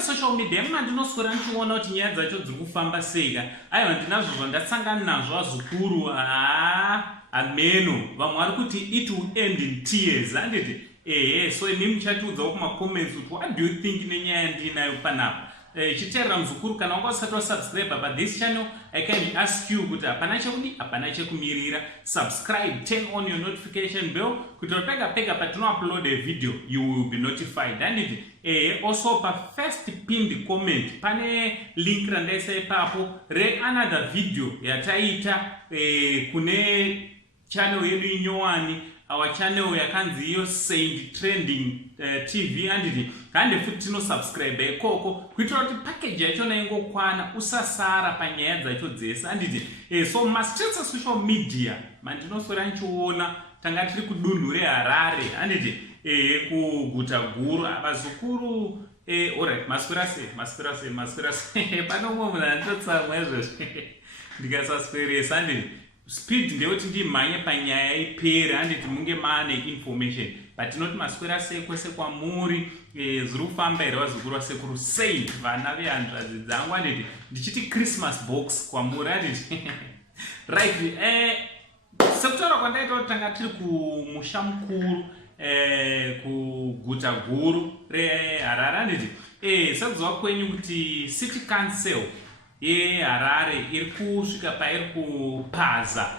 Social media mandinoswera ndichiona kuti nyaya dzacho dziri kufamba sei. Aiwa ndinazvo zvandasangana nazvo vazukuru ameno vamwe vari kuti it will end in tears handiti so imi muchatiudzawo kumacomments kuti what do you think nenyaya yandinayo panapa. Chiteerera muzukuru, kana wanga usati wasubscribe pa this channel, I can ask you kuti hapana chekudi hapana chekumirira, subscribe, turn on your notification bell kuti pega patinoupload a video you will be notified. And also pa first pinned comment pane link randaisa ipapo another video yataita kune channel yedu inyowani, our channel yakanzi iyo Saint Trending TV anditi kandi futi tino subscribe ikoko kuitira kuti package yacho ingokwana usasara panyaya dzacho dzese anditi so mastreets social media mandinoswera nchiona tanga tiri kudunhu reHarare anditi kuguta guru vazukuru alright maswera sei pano umwe munhu andotsamwa izvozvo ndikasasweresa anditi speed ndeyoti ndimhanye panyaya ipere handiti munge maane information but inoti maswera sei kwese kwamuri zviri kufamba here vazukuru vasekuru sei vana vehanzvadzi dzangu handiti ndichiti Christmas box kwamuri handiti right. Sekutaura kwandaita kuti tanga tiri kumusha mukuru kuguta guru reHarare handiti sekuziva kwenyu kuti city council yeHarare iri kusvika pairi kupaza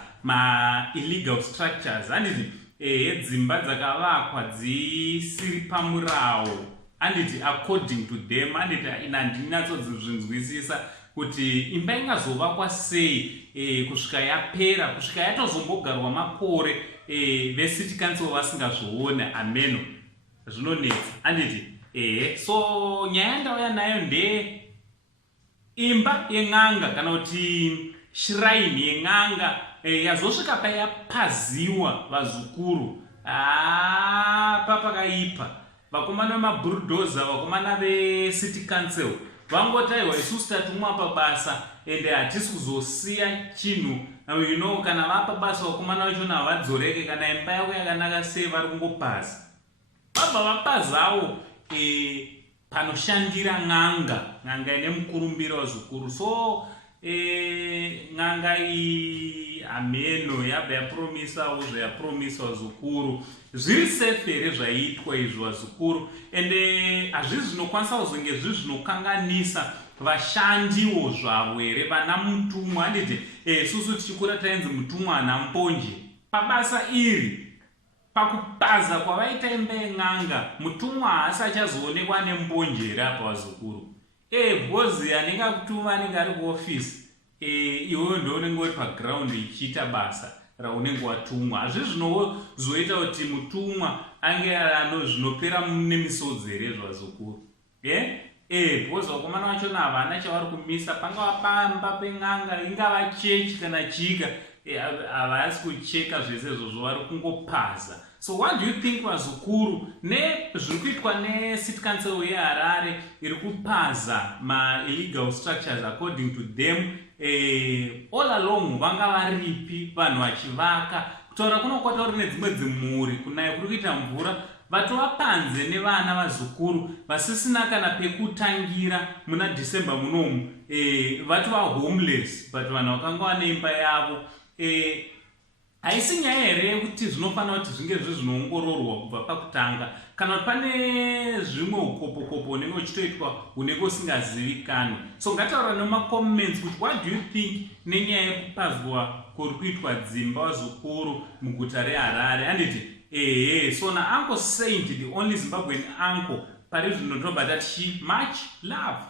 illegal structures handiti dzimba dzakavakwa dzisiri pamurawo handiti according to them handiti ndinatsodzvinzwisisa kuti imba ingazovakwa sei kusvika yapera, kusvika yatozombogarwa makore vecity council vasingazvione ameno zvinonetsa handiti so nyaya ndauya nayo imba yen'anga kana kuti shrine yen'anga yazosvika payapaziwa vazukuru papakaipa. Vakomana vemabulldozer, vakomana vecity council vangoti aiwa isusu tatumwa pabasa ende hatisi kuzosiya chinhu kana vapa basa vakomana vachona havadzoreke kana imba yako yakanaka sei vari kungopaza vabva vapazawo panoshandira n'anga ine mukurumbira wazukuru. So n'anga iyi ameno yabva yapromisawo zvayapromisa wazukuru. Zviri safe here zvaiitwa izvi wazukuru, ende hazvisi zvinokwanisa kuzonge zviri zvinokanganisa vashandiwo zvavo here vana mutumwa handiti susu tichikura tainzi mutumwa hana mponje. Pabasa iri pakupaza kwavaita imba yen'anga mutumwa haasi achazoonekwa nembonje here apa wazukuru. Bhozi anenge akutuma anenge ari kuofisi iwewe ndounenge uri paground ichiita basa raunenge watumwa. Hazvisi zvinozoita kuti mutumwa ange zvinopera nemisodzi here zvazukuru. Bhozi vakomana vachona havana chavari kumisa, pangava pamba pen'anga ingava chechi kana chika havasi kucheka zvese izvozvo vari kungopaza. So what do you think vazukuru zviri kuitwa necity council yeHarare iri kupaza illegal structures according to them all along vanga varipi vanhu vachivaka kutaura kunokwata uri nedzimwe dzimhuri kunaya kuri kuita mvura vatova panze nevana vazukuru vasisina kana pekutangira muna December munomu vatova homeless but vanhu vakanga vane imba yavo. Haisi nyaya here yekuti zvinofanira kuti zvinge zvinoongororwa kubva pakutanga kana kuti pane zvimwe ukopokopo unenge uchitoitwa unenge usingazivikanwi. So ngataura nemacomments kuti what do you think nenyaya yekupazwa kuri kuitwa dzimba wazukuru muguta reHarare handiti so naUncle Saint, the only Zimbabwean uncle, pari zvino tobata tichi much love.